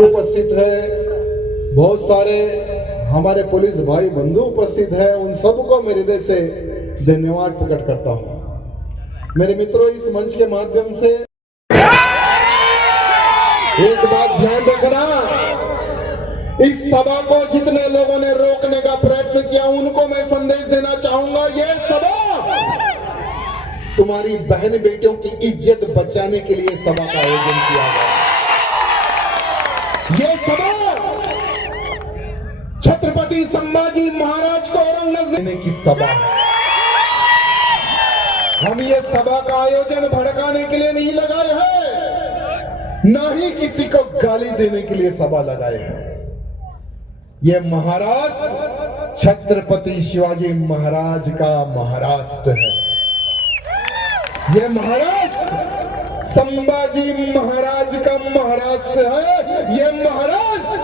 उपस्थित है, बहुत सारे हमारे पुलिस भाई बंधु उपस्थित है, उन सबको मेरे हृदय से धन्यवाद प्रकट करता हूं। मेरे मित्रों, इस मंच के माध्यम से एक बात ध्यान रखना, इस सभा को जितने लोगों ने रोकने का प्रयत्न किया उनको मैं संदेश देना चाहूंगा, यह सभा तुम्हारी बहन बेटियों की इज्जत बचाने के लिए सभा का आयोजन किया गया। यह सभा छत्रपति संभाजी महाराज को औरंगजेब देने की सभा है। हम ये सभा का आयोजन भड़काने के लिए नहीं लगाए हैं, ना ही किसी को गाली देने के लिए सभा लगाए हैं। ये महाराष्ट्र छत्रपति शिवाजी महाराज का महाराष्ट्र है। ये महाराष्ट्र संभाजी महाराज का महाराष्ट्र है। ये महाराष्ट्र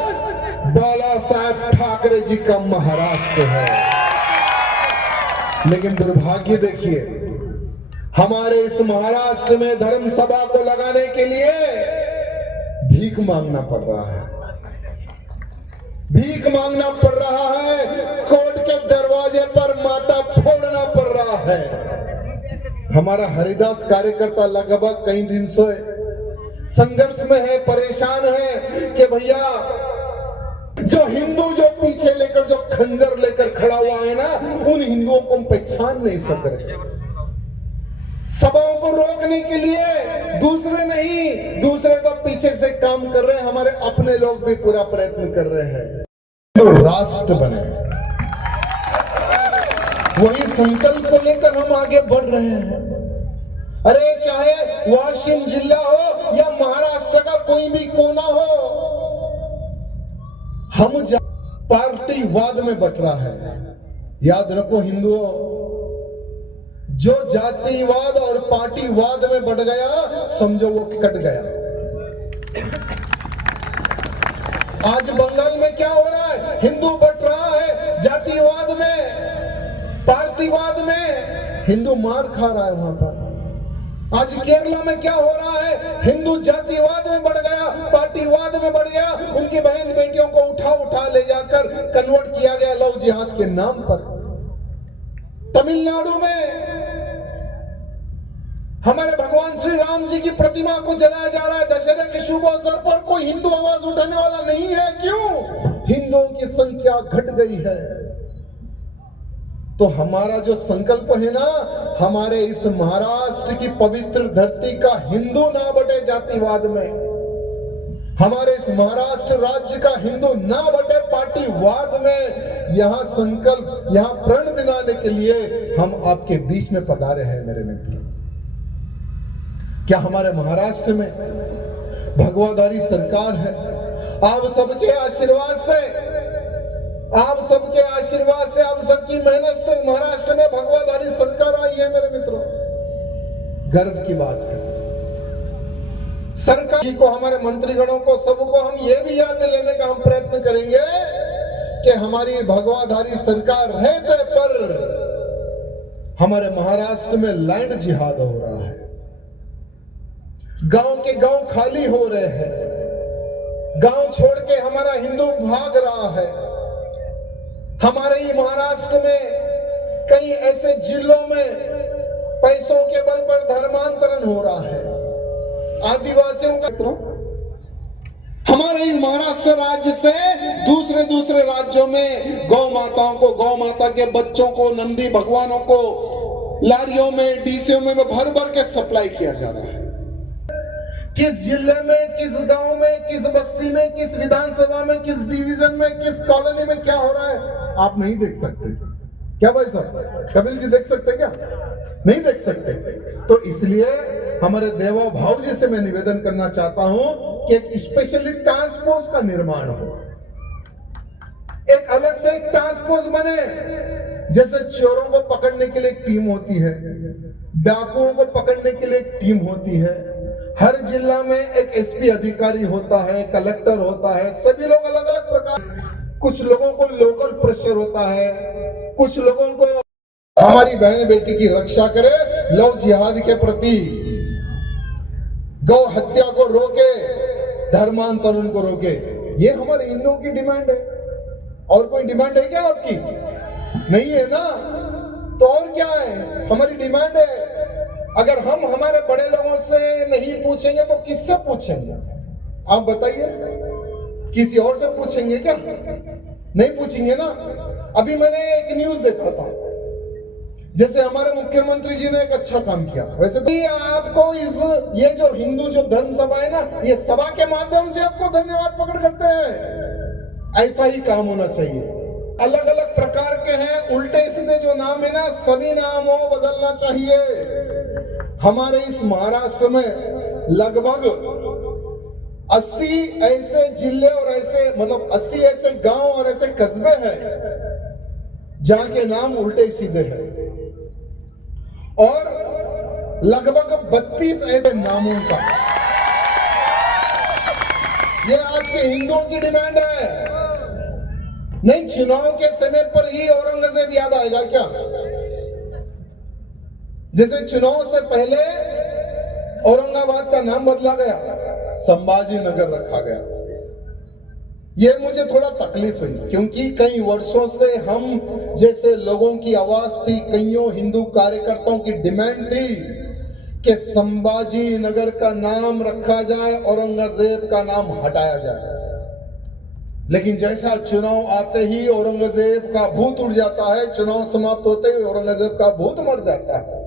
बाला साहेब ठाकरे जी का महाराष्ट्र है। लेकिन दुर्भाग्य देखिए, हमारे इस महाराष्ट्र में धर्म सभा को लगाने के लिए भीख मांगना पड़ रहा है। भीख मांगना पड़ रहा है, कोर्ट के दरवाजे पर माथा फोड़ना पड़ रहा है। हमारा हरिदास कार्यकर्ता लगभग कई दिन से संघर्ष में है, परेशान है कि भैया जो हिंदू जो पीछे लेकर जो खंजर लेकर खड़ा हुआ है ना, उन हिंदुओं को हम पहचान नहीं सक रहे। सभाओं को रोकने के लिए दूसरे नहीं, दूसरे को पीछे से काम कर रहे हैं, हमारे अपने लोग भी पूरा प्रयत्न कर रहे हैं तो राष्ट्र बने। वही संकल्प को लेकर हम आगे बढ़ रहे हैं। अरे चाहे वाशिम जिला हो या महाराष्ट्र का कोई भी कोना हो, हम पार्टीवाद में बट रहा है। याद रखो हिंदुओं, जो जातिवाद और पार्टीवाद में बढ़ गया समझो वो कट गया। आज बंगाल में क्या हो रहा है? हिंदू बट रहा है जातिवाद में, पार्टीवाद में, हिंदू मार खा रहा है वहां पर। आज केरला में क्या हो रहा है? हिंदू जातिवाद में बढ़ गया, पार्टीवाद में बढ़ गया। उनकी बहन बेटियों को उठा उठा ले जाकर कन्वर्ट किया गया लव जिहाद के नाम पर। तमिलनाडु में हमारे भगवान श्री राम जी की प्रतिमा को जलाया जा रहा है दशहरे के शुभ अवसर पर। कोई हिंदू आवाज उठाने वाला नहीं है। क्यों? हिंदुओं की संख्या घट गई है। तो हमारा जो संकल्प है ना, हमारे इस महाराष्ट्र की पवित्र धरती का हिंदू ना बटे जातिवाद में, हमारे इस महाराष्ट्र राज्य का हिंदू ना बटे पार्टीवाद में, यहां संकल्प, यहां प्रण दिलाने के लिए हम आपके बीच में पधारे हैं मेरे मित्र। क्या हमारे महाराष्ट्र में भगवाधारी सरकार है? आप सबके आशीर्वाद से, आप सबके आशीर्वाद से, आप सबकी मेहनत से महाराष्ट्र में भगवाधारी सरकार आई है मेरे मित्रों। गर्व की बात है। सरकार जी को, हमारे मंत्रीगणों को, सबको हम ये भी याद दिलाने का हम प्रयत्न करेंगे कि हमारी भगवाधारी सरकार रहते पर हमारे महाराष्ट्र में लैंड जिहाद हो रहा है। गांव के गांव खाली हो रहे हैं। गांव छोड़ के हमारा हिंदू भाग रहा है। हमारे ही महाराष्ट्र में कई ऐसे जिलों में पैसों के बल पर धर्मांतरण हो रहा है। आदिवासियों का हमारे इस महाराष्ट्र राज्य से दूसरे राज्यों में गौ माताओं को, गौ माता के बच्चों को, नंदी भगवानों को लारियों में, डीसीओ में भर भर के सप्लाई किया जा रहा है। किस जिले में, किस गांव में, किस बस्ती में, किस विधानसभा में, किस डिवीजन में, किस कॉलोनी में क्या हो रहा है आप नहीं देख सकते क्या भाई साहब? कपिल जी देख सकते क्या? नहीं देख सकते। तो इसलिए हमारे देवा भाव जी से मैं निवेदन करना चाहता हूं कि एक स्पेशली टास्क फोर्स का निर्माण हो, एक अलग से एक टास्क फोर्स बने। जैसे चोरों को पकड़ने के लिए एक टीम होती है, डाकुओं को पकड़ने के लिए एक टीम होती है, हर जिला में एक एसपी अधिकारी होता है, कलेक्टर होता है, सभी लोग अलग अलग प्रकार। कुछ लोगों को लोकल प्रेशर होता है, कुछ लोगों को हमारी बहन बेटी की रक्षा करे, लव जिहाद के प्रति, गौ हत्या को रोके, धर्मांतरण को रोके। ये हमारे हिंदुओं की डिमांड है। और कोई डिमांड है क्या आपकी? नहीं है ना। तो और क्या है? हमारी डिमांड है, अगर हम हमारे बड़े लोगों से नहीं पूछेंगे तो किससे पूछेंगे? आप बताइए, किसी और से पूछेंगे क्या? नहीं पूछेंगे ना। अभी मैंने एक न्यूज देखा था, जैसे हमारे मुख्यमंत्री जी ने एक अच्छा काम किया। वैसे भी आपको ये जो हिंदू जो धर्म सभा है ना, ये सभा के माध्यम से आपको धन्यवाद प्रकट करते हैं। ऐसा ही काम होना चाहिए। अलग अलग प्रकार के हैं, उल्टे सीधे जो नाम है ना, सभी नामों बदलना चाहिए। हमारे इस महाराष्ट्र में लगभग 80 ऐसे जिले और ऐसे 80 ऐसे गांव और ऐसे कस्बे हैं जहां के नाम उल्टे सीधे हैं, और लगभग 32 ऐसे नामों का। ये आज के हिंदुओं की डिमांड है। नहीं, चुनाव के समय पर ही औरंगजेब याद आएगा क्या? जैसे चुनाव से पहले औरंगाबाद का नाम बदला गया, संभाजी नगर रखा गया। ये मुझे थोड़ा तकलीफ हुई, क्योंकि कई वर्षों से हम जैसे लोगों की आवाज थी, कईयों हिंदू कार्यकर्ताओं की डिमांड थी कि संभाजी नगर का नाम रखा जाए, औरंगजेब का नाम हटाया जाए। लेकिन जैसा चुनाव आते ही औरंगजेब का भूत उड़ जाता है, चुनाव समाप्त होते ही औरंगजेब का भूत मर जाता है।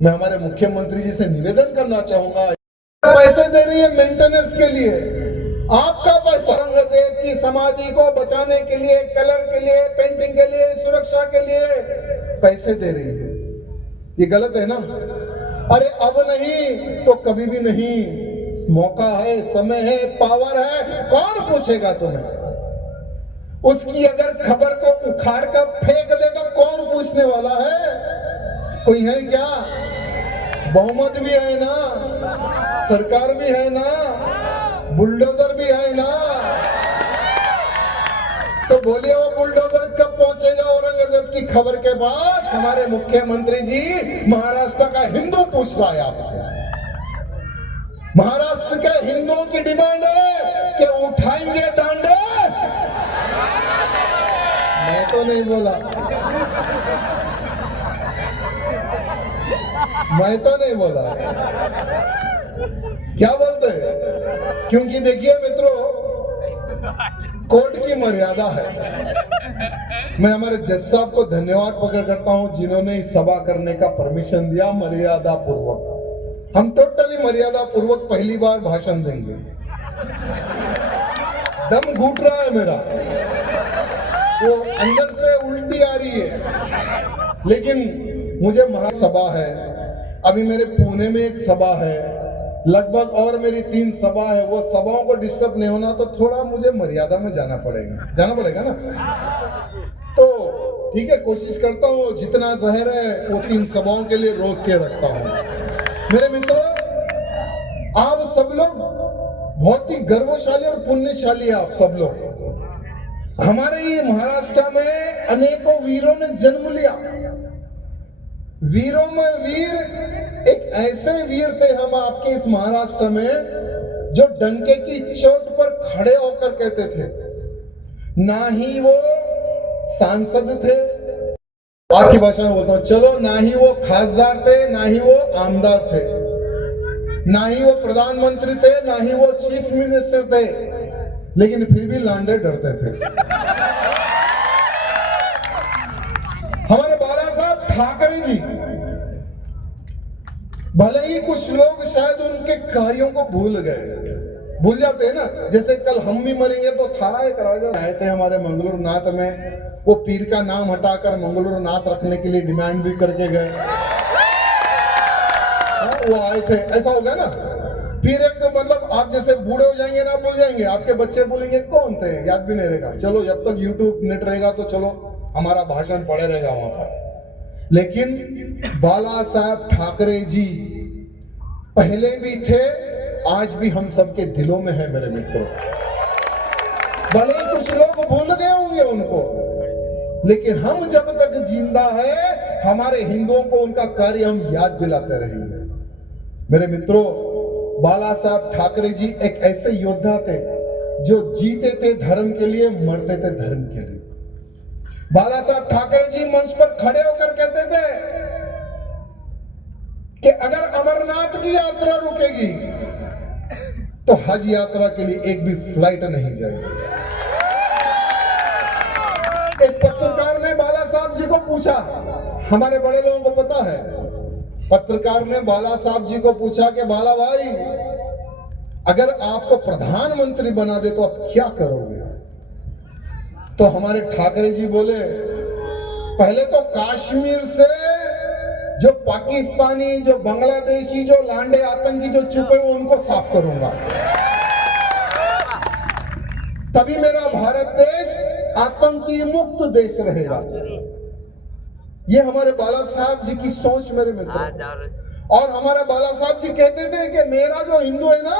मैं हमारे मुख्यमंत्री जी से निवेदन करना चाहूंगा, पैसे दे रही है मेंटेनेंस के लिए, आपका पैसा औरंगजेब की समाधि को बचाने के लिए, कलर के लिए, पेंटिंग के लिए, सुरक्षा के लिए पैसे दे रही है। ये गलत है ना? अरे अब नहीं तो कभी भी नहीं। मौका है, समय है, पावर है, कौन पूछेगा तुम्हें? उसकी अगर खबर को उखाड़ कर फेंक दे तो कौन पूछने वाला है? कोई है क्या? बहुमत भी है ना, सरकार भी है ना, बुलडोजर भी है ना। तो बोलिए, वो बुलडोजर कब पहुंचेगा औरंगजेब की खबर के पास? हमारे मुख्यमंत्री जी महाराष्ट्र का हिंदू पूछ रहा है आपसे। महाराष्ट्र के हिंदुओं की डिमांड है कि उठाएंगे डांडे। मैं तो नहीं बोला, मैं तो नहीं बोला। क्या बोलते हैं? क्योंकि देखिए मित्रों, कोर्ट की मर्यादा है। मैं हमारे जज साहब को धन्यवाद प्रकट करता हूं, जिन्होंने इस सभा करने का परमिशन दिया मर्यादा पूर्वक। हम टोटली मर्यादा पूर्वक पहली बार भाषण देंगे। दम घुट रहा है मेरा, वो अंदर से उल्टी आ रही है। लेकिन मुझे महासभा है, अभी मेरे पुणे में एक सभा है, लगभग और मेरी 3 सभा है। वो सभाओं को डिस्टर्ब नहीं होना, तो थोड़ा मुझे मर्यादा में जाना पड़ेगा ना। तो ठीक है, कोशिश करता हूँ, जितना जहर है वो 3 सभाओं के लिए रोक के रखता हूँ। मेरे मित्रों, आप सब लोग बहुत ही गर्वशाली और पुण्यशाली है। आप सब लोग, हमारे ये महाराष्ट्र में अनेकों वीरों ने जन्म लिया। वीरों में वीर, एक ऐसे वीर थे हम आपके इस महाराष्ट्र में, जो डंके की चोट पर खड़े होकर कहते थे, ना ही वो सांसद थे, आपकी भाषा में बोलता हूं, चलो, ना ही वो खासदार थे, ना ही वो आमदार थे, ना ही वो प्रधानमंत्री थे, ना ही वो चीफ मिनिस्टर थे, लेकिन फिर भी लांडे डरते थे। हमारे बाला साहब ठाकरे जी, भले ही कुछ लोग शायद उनके कार्यों को भूल जाते हैं ना। जैसे कल हम भी मरेंगे तो था एक राजा आए थे हमारे मंगलूर नाथ में, वो पीर का नाम हटाकर मंगलूर नाथ रखने के लिए डिमांड भी करके गए। वो आए थे, ऐसा होगा ना। फिर एक आप जैसे बूढ़े हो जाएंगे ना, भूल जाएंगे, आपके बच्चे बोलेंगे कौन थे, याद भी नहीं रहेगा। चलो, जब तक यूट्यूब नेट रहेगा तो चलो हमारा भाषण पड़े रहेगा वहां पर। लेकिन बाला साहब ठाकरे जी पहले भी थे, आज भी हम सबके दिलों में है मेरे मित्रों। भले ही कुछ लोग भूल गए होंगे उनको, लेकिन हम जब तक जिंदा है, हमारे हिंदुओं को उनका कार्य हम याद दिलाते रहेंगे। मेरे मित्रों, बाला साहब ठाकरे जी एक ऐसे योद्धा थे जो जीते थे धर्म के लिए, मरते थे धर्म के लिए। बाला साहब ठाकरे जी मंच पर खड़े होकर कहते थे कि अगर अमरनाथ की यात्रा रुकेगी तो हज यात्रा के लिए एक भी फ्लाइट नहीं जाएगी। एक पत्रकार ने बाला साहब जी को पूछा, हमारे बड़े लोगों को पता है, पत्रकार ने बाला साहब जी को पूछा कि बाला भाई, अगर आपको प्रधानमंत्री बना दे तो आप क्या करोगे? तो हमारे ठाकरे जी बोले, पहले तो कश्मीर से जो पाकिस्तानी, जो बांग्लादेशी, जो लांडे आतंकी जो छुपे हुए उनको साफ करूंगा, तभी मेरा भारत देश आतंकी मुक्त देश रहेगा। ये हमारे बाला साहब जी की सोच मेरे मित्र। और हमारे बाला साहब जी कहते थे कि मेरा जो हिंदू है ना,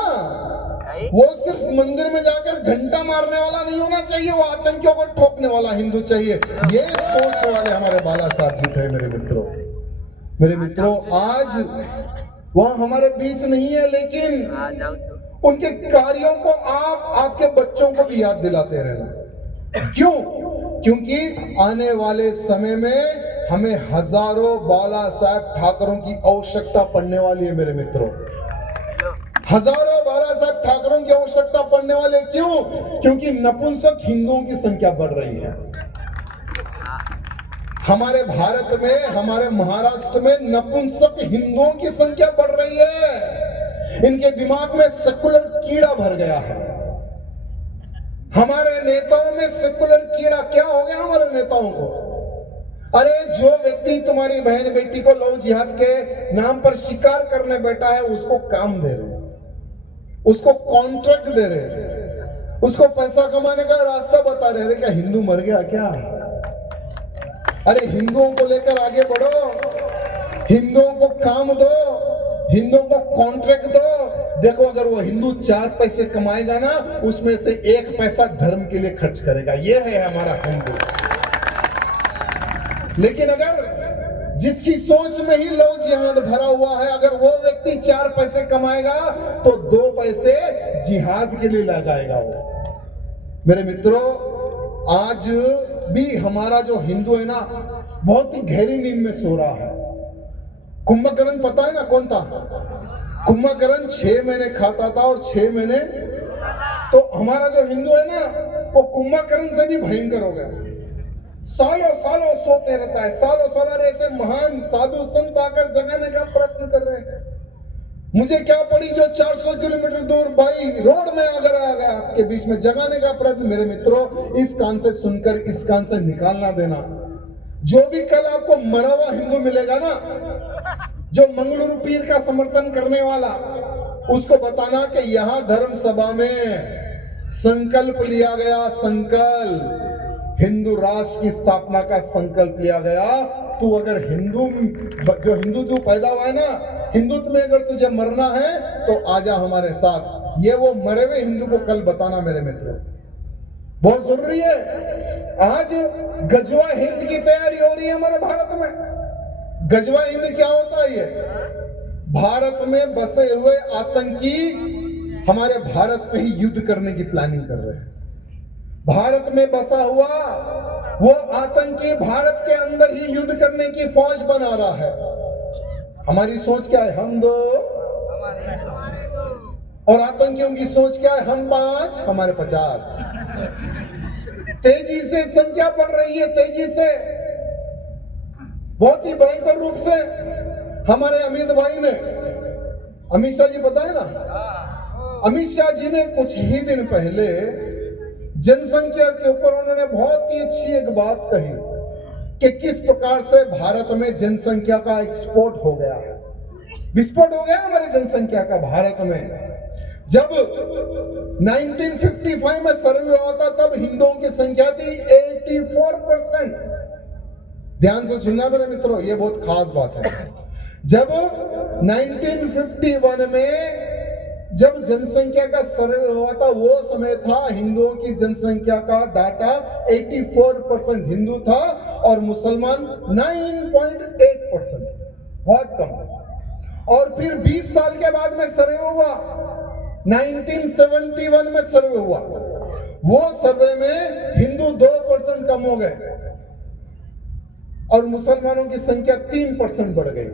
वो सिर्फ मंदिर में जाकर घंटा मारने वाला नहीं होना चाहिए, वो आतंकियों को ठोकने वाला हिंदू चाहिए। ये सोच वाले हमारे बाला साहब जी थे मेरे मित्रों। मेरे मित्रों, आज वह हमारे बीच नहीं है, लेकिन उनके कार्यों को आपके बच्चों को भी याद दिलाते रहना। क्यों? क्योंकि आने वाले समय में हमें हजारों बाला साहब ठाकरों की आवश्यकता पड़ने वाली है मेरे मित्रों। हजारों बाला साहब ठाकरों की आवश्यकता पड़ने वाले। क्यों? क्योंकि नपुंसक हिंदुओं की संख्या बढ़ रही है हमारे भारत में, हमारे महाराष्ट्र में नपुंसक हिंदुओं की संख्या बढ़ रही है। इनके दिमाग में सेकुलर कीड़ा भर गया है। हमारे नेताओं में सेकुलर कीड़ा क्या हो गया हमारे नेताओं को? अरे जो व्यक्ति तुम्हारी बहन बेटी को लव जिहाद के नाम पर शिकार करने बैठा है, उसको काम दे रहे, उसको कॉन्ट्रैक्ट दे रहे, उसको पैसा कमाने का रास्ता बता रहे। अरे क्या हिंदू मर गया क्या? अरे हिंदुओं को लेकर आगे बढ़ो, हिंदुओं को काम दो, हिंदुओं को कॉन्ट्रैक्ट दो। देखो, अगर वो हिंदू 4 पैसे कमाएगा ना, उसमें से 1 पैसा धर्म के लिए खर्च करेगा। ये है हमारा हिंदू। लेकिन अगर जिसकी सोच में ही लव जिहाद भरा हुआ है, अगर वो व्यक्ति 4 पैसे कमाएगा तो 2 पैसे जिहाद के लिए लगाएगा वो। मेरे मित्रों, आज भी हमारा जो हिंदू है ना, बहुत ही गहरी नींद में सो रहा है। कुंभकर्ण पता है ना कौन था? कुंभकर्ण 6 महीने खाता था और 6 महीने। तो हमारा जो हिंदू है ना, वो कुंभकर्ण से भी भयंकर हो गया। सालों सालों सोते रहता है, सालों सालों। ऐसे महान साधु संत आकर जगाने का प्रयत्न कर रहे हैं। मुझे क्या पड़ी जो 400 किलोमीटर दूर भाई रोड में अगर आ गया आपके बीच में, जगाने का प्रयत्न। मेरे मित्रों, इस कान से सुनकर इस कान से निकालना देना। जो भी कल आपको मरा हुआ हिंदू मिलेगा ना, जो मंगलुरु पीर का समर्थन करने वाला, उसको बताना कि यहां धर्म सभा में संकल्प लिया गया, संकल्प हिंदू राष्ट्र की स्थापना का संकल्प लिया गया। तू अगर हिंदू, जो हिंदू तू पैदा हुआ है ना, हिंदुत्व में अगर तुझे मरना है तो आजा हमारे साथ। ये वो मरे हुए हिंदू को कल बताना मेरे मित्रों, बहुत जरूरी है। आज गजवा हिंद की तैयारी हो रही है हमारे भारत में। गजवा हिंद क्या होता है? ये भारत में बसे हुए आतंकी हमारे भारत से ही युद्ध करने की प्लानिंग कर रहे हैं। भारत में बसा हुआ वो आतंकी भारत के अंदर ही युद्ध करने की फौज बना रहा है। हमारी सोच क्या है? हम 2 और आतंकियों की सोच क्या है? हम 5 हमारे 50। तेजी से संख्या बढ़ रही है, तेजी से, बहुत ही भयंकर रूप से। हमारे अमित भाई ने, अमित शाह जी पता है ना, अमित शाह जी ने कुछ ही दिन पहले जनसंख्या के ऊपर उन्होंने बहुत ही अच्छी एक बात कही कि किस प्रकार से भारत में जनसंख्या का एक्सपोर्ट हो गया, विस्फोट हो गया हमारी जनसंख्या का भारत में। जब 1955 में सर्वे हुआ था, तब हिंदुओं की संख्या थी 84%। ध्यान से सुनना मेरे मित्रों, ये बहुत खास बात है। जब 1951 में जब जनसंख्या का सर्वे हुआ था, वो समय था हिंदुओं की जनसंख्या का डाटा 84% हिंदू था और मुसलमान 9.8%, बहुत कम। और फिर 20 साल के बाद में सर्वे हुआ, 1971 में सर्वे हुआ। वो सर्वे में हिंदू 2% कम हो गए और मुसलमानों की संख्या 3% बढ़ गई।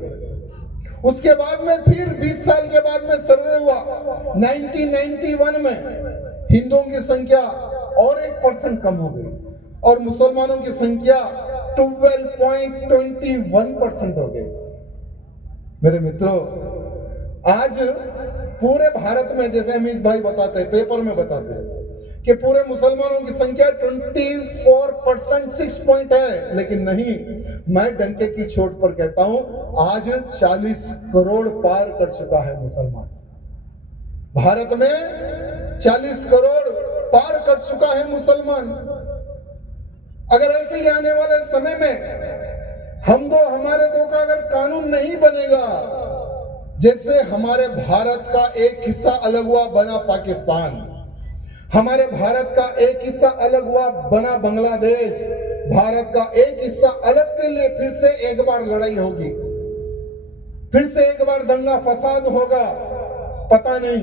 उसके बाद में फिर 20 साल के बाद में सर्वे हुआ, 1991 में हिंदुओं की संख्या और 1% कम हो गई और मुसलमानों की संख्या 12.21% हो गई। मेरे मित्रों, आज पूरे भारत में, जैसे अमीश भाई बताते हैं, पेपर में बताते हैं कि पूरे मुसलमानों की संख्या 24% 6 पॉइंट है, लेकिन नहीं, मैं डंके की चोट पर कहता हूं, आज 40 करोड़ पार कर चुका है मुसलमान। भारत में 40 करोड़ पार कर चुका है मुसलमान। अगर ऐसे ही आने वाले समय में हम दो हमारे दो का अगर कानून नहीं बनेगा, जैसे हमारे भारत का एक हिस्सा अलग हुआ बना पाकिस्तान, हमारे भारत का एक हिस्सा अलग हुआ बना बांग्लादेश, भारत का एक हिस्सा अलग के लिए फिर से एक बार लड़ाई होगी, फिर से एक बार दंगा फसाद होगा, पता नहीं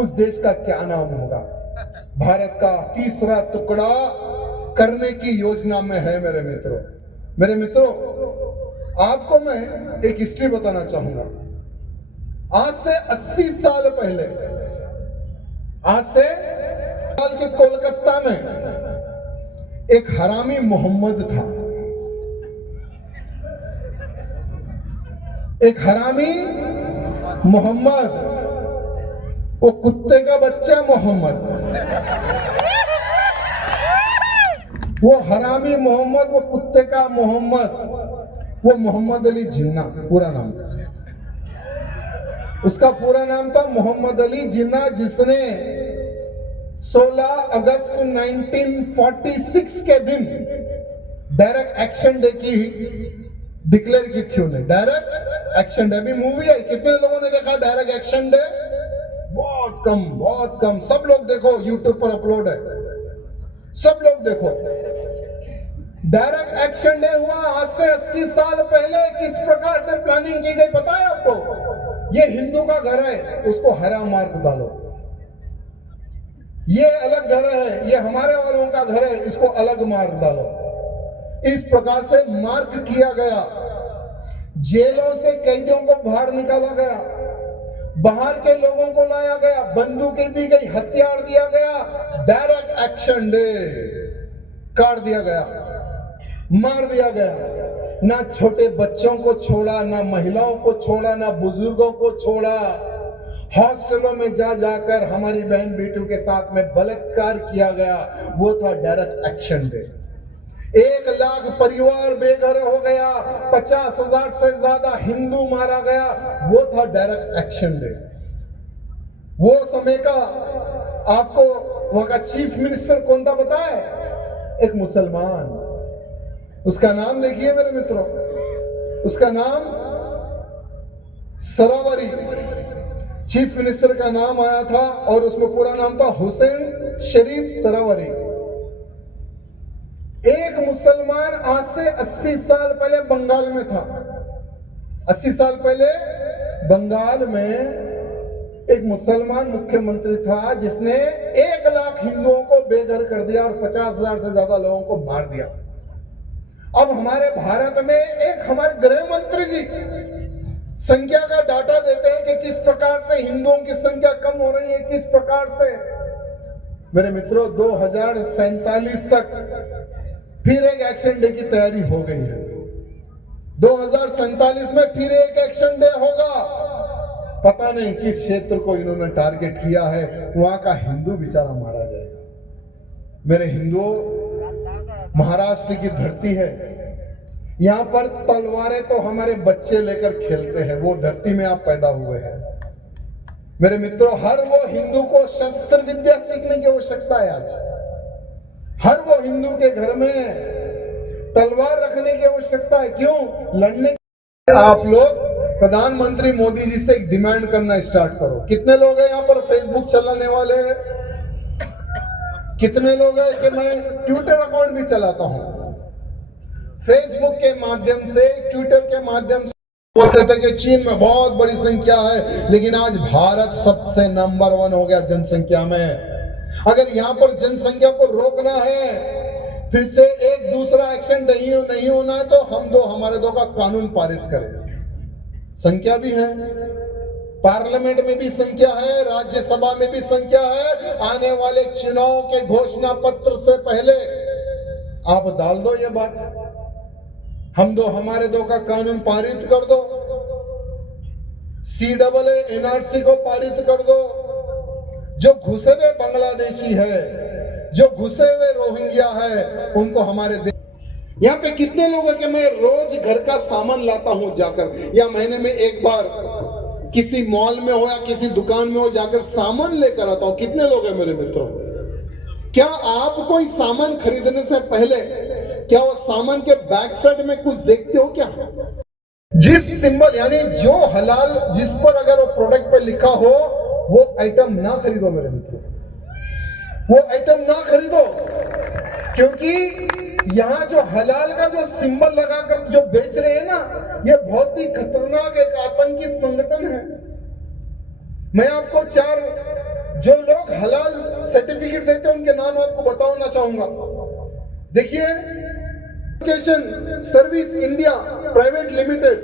उस देश का क्या नाम होगा। भारत का तीसरा टुकड़ा करने की योजना में है मेरे मित्रों। मेरे मित्रों, आपको मैं एक हिस्ट्री बताना चाहूंगा। आज से 80 साल पहले, आज से साल के कोलकाता में एक हरामी मोहम्मद था। एक हरामी मोहम्मद, वो कुत्ते का बच्चा मोहम्मद, वो हरामी मोहम्मद, वो कुत्ते का मोहम्मद, वो मोहम्मद अली जिन्ना पूरा नाम। उसका पूरा नाम था मोहम्मद अली जिन्ना, जिसने 16 अगस्त 1946 के दिन डायरेक्ट एक्शन डे की डिक्लेयर की थी उन्हें। डायरेक्ट एक्शन डे, अभी मूवी है, कितने लोगों ने देखा डायरेक्ट एक्शन डे? बहुत कम, बहुत कम। सब लोग देखो, यूट्यूब पर अपलोड है, सब लोग देखो। डायरेक्ट एक्शन डे हुआ आज से 80 साल पहले। किस प्रकार से प्लानिंग की गई पता है आपको? ये हिंदू का घर है, उसको हरा मार्क डालो। ये अलग घर है, ये हमारे वालों का घर है, इसको अलग मार्क डालो। इस प्रकार से मार्क किया गया। जेलों से कैदियों को बाहर निकाला गया, बाहर के लोगों को लाया गया, बंदूकें दी गई, हथियार दिया गया। डायरेक्ट एक्शन डे काट दिया गया, मार दिया गया। ना छोटे बच्चों को छोड़ा, ना महिलाओं को छोड़ा, ना बुजुर्गों को छोड़ा। हॉस्टलों में जा जाकर हमारी बहन बेटियों के साथ में बलात्कार किया गया। वो था डायरेक्ट एक्शन डे। 1 लाख परिवार बेघर हो गया, 50,000 से ज्यादा हिंदू मारा गया। वो था डायरेक्ट एक्शन डे। वो समय का आपको वहां का चीफ मिनिस्टर कौन था पता है? एक मुसलमान। उसका नाम देखिए मेरे मित्रों, उसका नाम सरावरी, चीफ मिनिस्टर का नाम आया था और उसमें पूरा नाम था हुसैन शरीफ सरावरी। एक मुसलमान आज से 80 साल पहले बंगाल में था। 80 साल पहले बंगाल में एक मुसलमान मुख्यमंत्री था, जिसने 1 लाख हिंदुओं को बेघर कर दिया और 50,000 से ज्यादा लोगों को मार दिया। अब हमारे भारत में एक हमारे गृह मंत्री जी संख्या का डाटा देते हैं कि किस प्रकार से हिंदुओं की संख्या कम हो रही है, किस प्रकार से। मेरे मित्रों, 2047 तक फिर एक एक्शन डे की तैयारी हो गई है। 2047 में फिर एक एक्शन डे होगा। पता नहीं किस क्षेत्र को इन्होंने टारगेट किया है, वहां का हिंदू बेचारा मारा जाएगा। मेरे हिंदुओं, महाराष्ट्र की धरती है, यहां पर तलवारें तो हमारे बच्चे लेकर खेलते हैं। वो धरती में आप पैदा हुए हैं। मेरे मित्रों, हर वो हिंदू को शस्त्र विद्या सीखने की आवश्यकता है। आज हर वो हिंदू के घर में तलवार रखने की आवश्यकता है। क्यों? लड़ने। आप लोग प्रधानमंत्री मोदी जी से एक डिमांड करना स्टार्ट करो। कितने लोग हैं यहाँ पर फेसबुक चलाने वाले हैं? कितने लोग हैं कि मैं ट्विटर अकाउंट भी चलाता हूं? फेसबुक के माध्यम से, ट्विटर के माध्यम से बोलते थे कि चीन में बहुत बड़ी संख्या है, लेकिन आज भारत सबसे नंबर 1 हो गया जनसंख्या में। अगर यहाँ पर जनसंख्या को रोकना है, फिर से एक दूसरा एक्शन नहीं होना है, तो हमारे दो का कानून पारित करें। संख्या भी है, पार्लियामेंट में भी संख्या है, राज्यसभा में भी संख्या है। आने वाले चुनाव के घोषणा पत्र से पहले आप डाल दो ये बात, हमारे दो का कानून पारित कर दो, CAA NRC को पारित कर दो। जो घुसे हुए बांग्लादेशी है, जो घुसे हुए रोहिंग्या है, उनको हमारे देश। यहाँ पे कितने लोग हैं कि मैं रोज घर का सामान लाता हूं जाकर, या महीने में एक बार किसी मॉल में हो या किसी दुकान में हो जाकर सामान लेकर आता हूं। कितने लोग हैं मेरे मित्रों? क्या आप कोई सामान खरीदने से पहले क्या वो सामान के बैक साइड में कुछ देखते हो क्या? जिस सिंबल यानी जो हलाल, जिस पर अगर वो प्रोडक्ट पे लिखा हो, वो आइटम ना खरीदो मेरे मित्रों, वो आइटम ना खरीदो। क्योंकि यहां जो हलाल का जो सिंबल लगाकर जो बेच रहे हैं ना, ये बहुत ही खतरनाक एक आतंकी संगठन है। मैं आपको 4 जो लोग हलाल सर्टिफिकेट देते हैं उनके नाम आपको बताना चाहूंगा। देखिए, education service India private limited,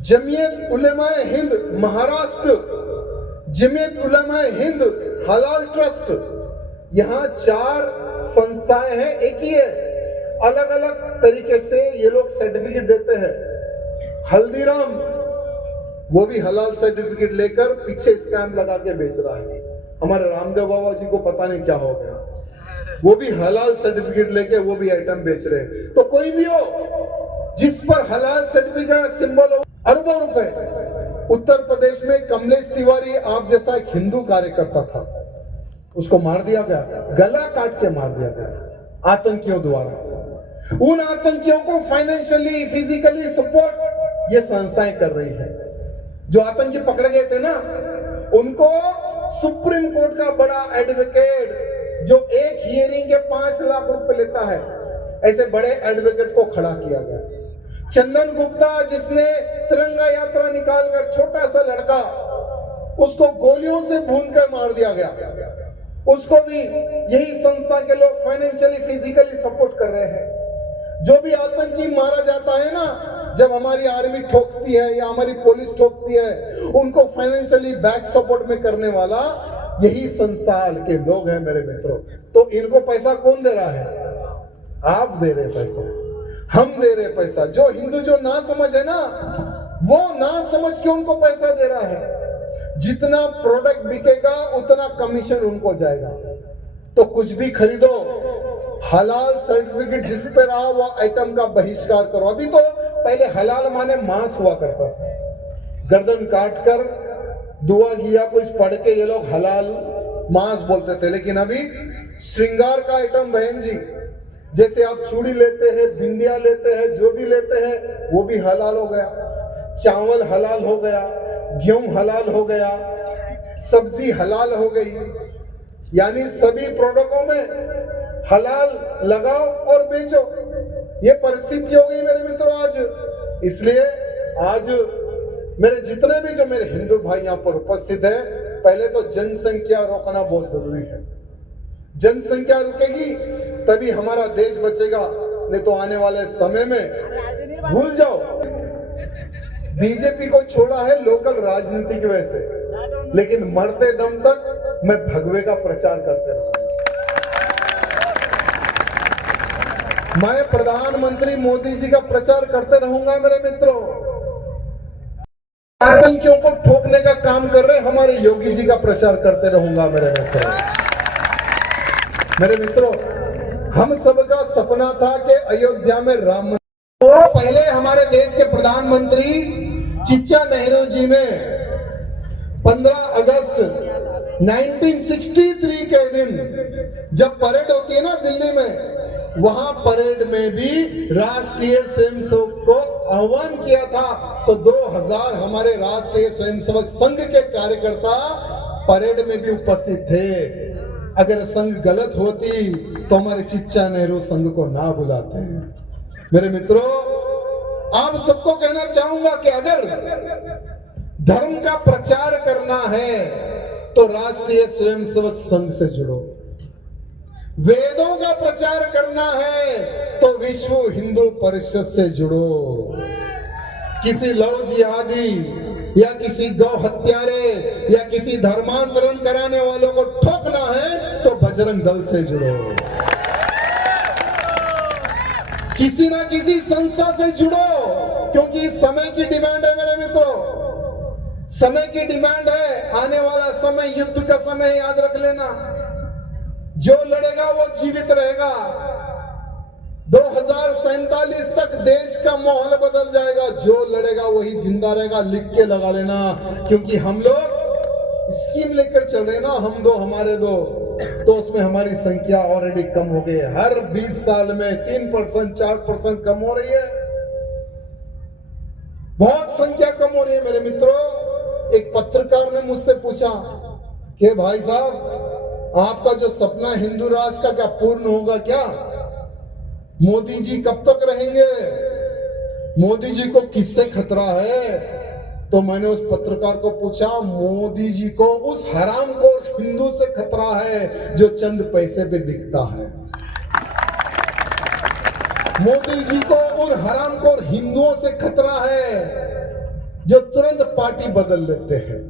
Jamiat Ulemae Hind Maharashtra, Jamiat Ulemae Hind Halal trust, यहां 4 संस्थाएं हैं, एक ही है, अलग अलग तरीके से ये लोग सर्टिफिकेट देते हैं। हल्दीराम वो भी हलाल सर्टिफिकेट लेकर पीछे स्टैंप लगा के बेच रहा है। हमारे रामदेव बाबा जी को पता नहीं क्या हो गया, वो भी हलाल सर्टिफिकेट लेके वो भी आइटम बेच रहे हैं। तो कोई भी हो जिस पर हलाल सर्टिफिकेट सिंबल हो, अरबों रुपए। उत्तर प्रदेश में कमलेश तिवारी आप जैसा एक हिंदू कार्यकर्ता था, उसको मार दिया गया, गला काट के मार दिया गया आतंकियों द्वारा। उन आतंकियों को फाइनेंशियली फिजिकली सपोर्ट ये संस्थाएं कर रही है। जो आतंकी पकड़े गए थे ना, उनको सुप्रीम कोर्ट का बड़ा एडवोकेट जो एक हियरिंग के 5 लाख रुपए लेता है, ऐसे बड़े एडवोकेट को खड़ा किया गया। चंदन गुप्ता जिसने तिरंगा यात्रा निकालकर छोटा सा लड़का, उसको गोलियों से भूनकर मार दिया गया, उसको भी यही संस्था के लोग फाइनेंशियली फिजिकली सपोर्ट कर रहे हैं। जो भी आतंकी मारा जाता है ना, जब हमारी आर्मी ठोकती है या हमारी पुलिस ठोकती है, उनको फाइनेंशियली बैक सपोर्ट में करने वाला यही संस्थान के लोग हैं मेरे मित्रों। तो इनको पैसा कौन दे रहा है? आप दे रहे पैसा, हम दे रहे पैसा। जो हिंदू जो ना समझ है ना, वो ना समझ के उनको पैसा दे रहा है। जितना प्रोडक्ट बिकेगा उतना कमीशन उनको जाएगा। तो कुछ भी खरीदो, हलाल सर्टिफिकेट जिस पे रहा वो आइटम का बहिष्कार करो। अभी तो पहले हलाल माने मांस हुआ करता था, गर्दन काट कर दुआ किया कुछ पढ़ के ये लोग हलाल मांस बोलते थे। लेकिन अभी श्रृंगार का आइटम बहन जी, जैसे आप चूड़ी लेते हैं, बिंदिया लेते हैं, जो भी लेते हैं वो भी हलाल हो गया। चावल हलाल हो गया, गेहूं हलाल हो गया, सब्जी हलाल हो गई। यानी सभी प्रोडक्टों में हलाल लगाओ और बेचो। ये परिस्थिति हो गई मेरे मित्रों आज। इसलिए आज मेरे जितने भी जो मेरे हिंदू भाई यहाँ पर उपस्थित है, पहले तो जनसंख्या रोकना बहुत जरूरी है। जनसंख्या रुकेगी तभी हमारा देश बचेगा, नहीं तो आने वाले समय में भूल जाओ। बीजेपी को छोड़ा है लोकल राजनीति की वजह से, लेकिन मरते दम तक मैं भगवे का प्रचार करते रहूंगा। मैं प्रधानमंत्री मोदी जी का प्रचार करते रहूंगा मेरे मित्रों। आतंकियों को ठोकने का काम कर रहे हमारे योगी जी का प्रचार करते रहूंगा मेरे मित्रों। मेरे मित्रों, हम सबका सपना था कि अयोध्या में राम मंदिर। तो पहले हमारे देश के प्रधानमंत्री चिच्चा नेहरू जी ने 15 अगस्त 1963 के दिन जब परेड होती है ना दिल्ली में, वहां परेड में भी राष्ट्रीय स्वयंसेवक को आह्वान किया था। तो 2000 हमारे राष्ट्रीय स्वयंसेवक संघ के कार्यकर्ता परेड में भी उपस्थित थे। अगर संघ गलत होती तो हमारे चिच्चा नेहरू संघ को ना बुलाते हैं। मेरे मित्रों, आप सबको कहना चाहूंगा कि अगर धर्म का प्रचार करना है तो राष्ट्रीय स्वयंसेवक संघ से जुड़ो। वेदों का प्रचार करना है तो विश्व हिंदू परिषद से जुड़ो। किसी लव जिहादी या किसी गौ हत्यारे या किसी धर्मांतरण कराने वालों को ठोकना है तो बजरंग दल से जुड़ो। किसी ना किसी संस्था से जुड़ो, क्योंकि समय की डिमांड है मेरे मित्रों, समय की डिमांड है। आने वाला समय युद्ध का समय, याद रख लेना। जो लड़ेगा वो जीवित रहेगा। 2047 तक देश का माहौल बदल जाएगा। जो लड़ेगा वही जिंदा रहेगा, लिख के लगा लेना। क्योंकि हम लोग स्कीम लेकर चल रहे हैं ना, हम दो हमारे दो, तो उसमें हमारी संख्या ऑलरेडी कम हो गई है। हर 20 साल में 3% 4% कम हो रही है। बहुत संख्या कम हो रही है मेरे मित्रों। एक पत्रकार ने मुझसे पूछा कि भाई साहब, आपका जो सपना हिंदू राष्ट्र का क्या पूर्ण होगा क्या? मोदी जी कब तक रहेंगे? मोदी जी को किससे खतरा है? तो मैंने उस पत्रकार को पूछा, मोदी जी को उस हरामखोर हिंदू से खतरा है जो चंद पैसे पे बिकता है। मोदी जी को उन हरामखोर हिंदुओं से खतरा है जो तुरंत पार्टी बदल लेते हैं।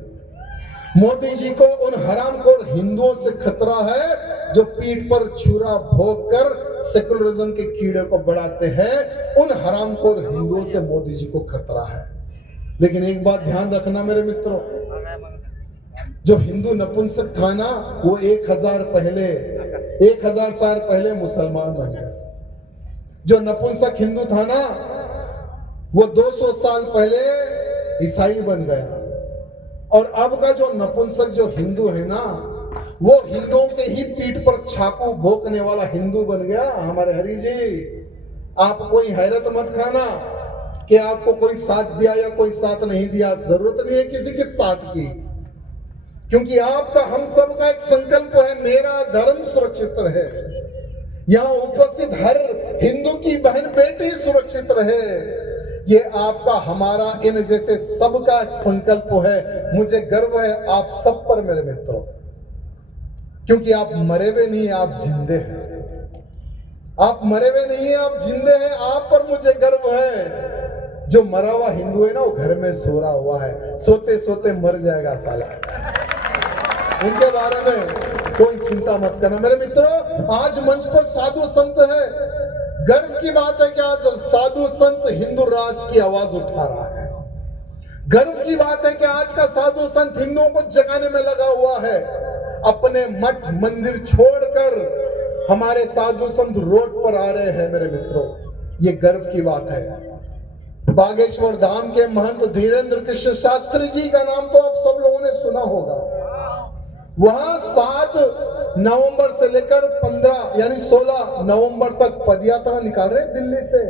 मोदी जी को उन हरामखोर हिंदुओं से खतरा है जो पीठ पर छुरा भोग कर सेकुलरिज्म के कीड़े को बढ़ाते हैं। उन हरामखोर हिंदुओं से मोदी जी को खतरा है। लेकिन एक बात ध्यान रखना मेरे मित्रों, जो हिंदू नपुंसक था ना, वो 1000 साल पहले मुसलमान बन गया। जो नपुंसक हिंदू था ना, वो 200 साल पहले ईसाई बन गया। और अब का जो नपुंसक जो हिंदू है ना, वो हिंदुओं के ही पीठ पर चाकू भोंकने वाला हिंदू बन गया। हमारे हरि जी, आप कोई हैरत मत खाना कि आपको कोई साथ दिया या कोई साथ नहीं दिया। जरूरत नहीं है किसी के साथ की, क्योंकि आपका, हम सब का एक संकल्प है, मेरा धर्म सुरक्षित रहे। यहाँ उपस्थित हर हिंदू की बहन बेटी सुरक्षित रहे। ये आपका, हमारा, इन जैसे सबका एक संकल्प है। मुझे गर्व है आप सब पर मेरे मित्रों, क्योंकि आप मरे हुए नहीं, आप जिंदे हैं। आप मरे हुए नहीं है, आप जिंदे हैं। आप पर मुझे गर्व है। जो मरा हुआ हिंदू है ना, वो घर में सो रहा हुआ है, सोते सोते मर जाएगा साला। उनके बारे में कोई चिंता मत करना मेरे मित्रों। आज मंच पर साधु संत है, गर्व की बात है कि आज साधु संत हिंदू राष्ट्र की आवाज उठा रहा है। गर्व की बात है कि आज का साधु संत हिंदुओं को जगाने में लगा हुआ है। अपने मठ मंदिर छोड़कर हमारे साधु संत रोड पर आ रहे हैं मेरे मित्रों, ये गर्व की बात है। बागेश्वर धाम के महंत धीरेन्द्र कृष्ण शास्त्री जी का नाम तो आप सब लोगों ने सुना होगा। वहां 7 नवंबर से लेकर 15 यानी 16 नवंबर तक पदयात्रा निकाल रहे दिल्ली से।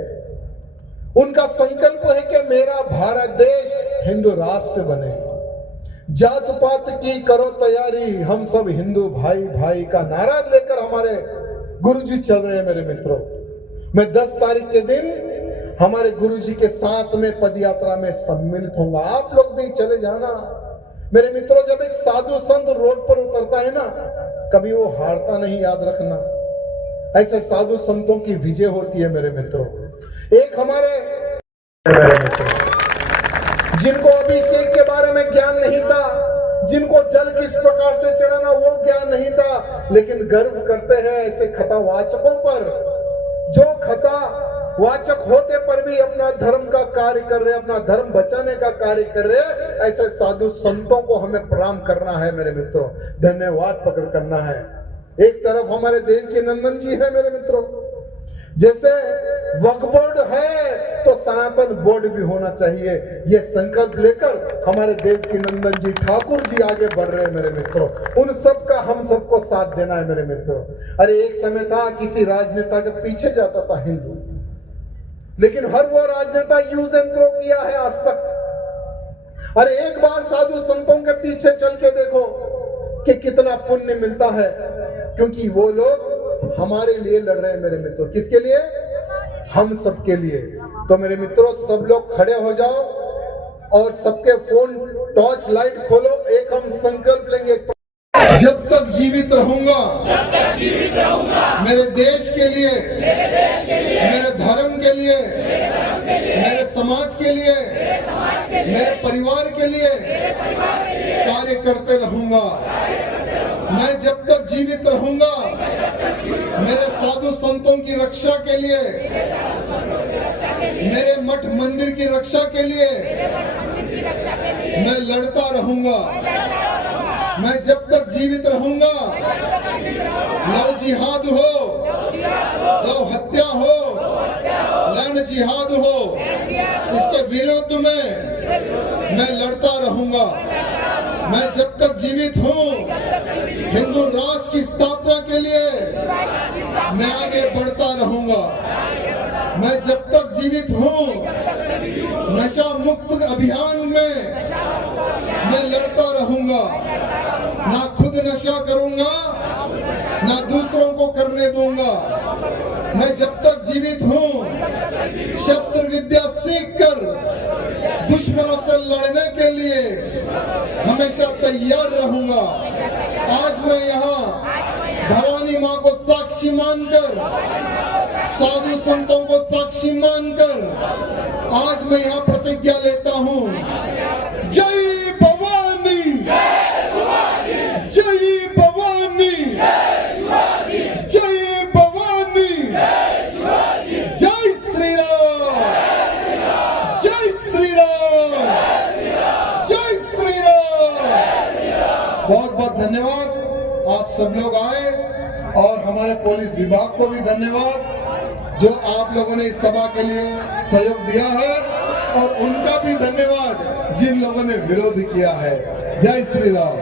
उनका संकल्प है कि मेरा भारत देश हिंदू राष्ट्र बने। जात पात की करो तैयारी, हम सब हिंदू भाई भाई का नारा लेकर हमारे गुरुजी चल रहे हैं मेरे मित्रों। मैं 10 तारीख के दिन हमारे गुरुजी के साथ में पदयात्रा में सम्मिलित होऊंगा। आप लोग भी चले जाना मेरे मित्रों। जब एक साधु संत रोड पर उतरता है ना, कभी वो हारता नहीं, याद रखना। ऐसे साधु संतों की विजय होती है मेरे मित्रों। एक हमारे जिनको अभिषेक के बारे में ज्ञान नहीं था, जिनको जल किस प्रकार से चढ़ाना वो ज्ञान नहीं था, लेकिन गर्व करते हैं ऐसे खतावाचकों पर, जो खता वाचक होते पर भी अपना धर्म का कार्य कर रहे, अपना धर्म बचाने का कार्य कर रहे। ऐसे साधु संतों को हमें प्रणाम करना है मेरे मित्रों, धन्यवाद पकड़ करना है। एक तरफ हमारे देव के नंदन जी है मेरे मित्रों। जैसे वक्फ बोर्ड है तो सनातन बोर्ड भी होना चाहिए। ये संकल्प लेकर हमारे देव की नंदन जी ठाकुर जी आगे बढ़ रहे हैं मेरे मित्रों। उन सब का हम सबको साथ देना है मेरे मित्रों। अरे एक समय था, किसी राजनेता के पीछे जाता था हिंदू, लेकिन हर वो राजनेता यूज एंड थ्रो किया है आज तक। अरे एक बार साधु संतों के पीछे चल के देखो कि कितना पुण्य मिलता है, क्योंकि वो लोग हमारे लिए लड़ रहे हैं मेरे मित्रों। किसके लिए? हम सबके लिए। तो मेरे मित्रों, सब लोग खड़े हो जाओ और सबके फोन टॉर्च लाइट खोलो। एक हम संकल्प लेंगे, जब तक जीवित रहूंगा मेरे देश के लिए, मेरे धर्म के लिए, मेरे समाज के लिए, मेरे परिवार के लिए कार्य करते रहूंगा। मैं जब तक जीवित रहूंगा मेरे साधु संतों की रक्षा के लिए, मेरे मठ मंदिर की रक्षा के लिए मैं लड़ता रहूंगा। मैं जब तक जीवित रहूंगा, लव जिहाद हो, गौ हत्या हो, लैंड जिहाद हो, इसके विरुद्ध में मैं लड़ता रहूंगा। मैं जब तक जीवित हूँ हिंदू राष्ट्र की स्थापना के लिए मैं आगे बढ़ता रहूंगा। मैं जब तक जीवित हूँ नशा मुक्त अभियान में मैं लड़ता रहूंगा। ना खुद नशा करूंगा, ना दूसरों को करने दूंगा। मैं जब तक जीवित हूँ शस्त्र विद्या सीखकर दुश्मनों से लड़ने के लिए हमेशा तैयार रहूंगा। आज मैं यहाँ भवानी माँ को साक्षी मानकर, साधु संतों को साक्षी मानकर आज मैं यहाँ प्रतिज्ञा लेता हूँ। जय भवानी, जय भवानी, जय भवानी, जय श्री राम, जय श्री राम, जय श्री राम। बहुत बहुत धन्यवाद, आप सब लोग आए, और हमारे पुलिस विभाग को भी धन्यवाद जो आप लोगों ने इस सभा के लिए सहयोग दिया है, और उनका भी धन्यवाद जिन लोगों ने विरोध किया है। जय श्री राम।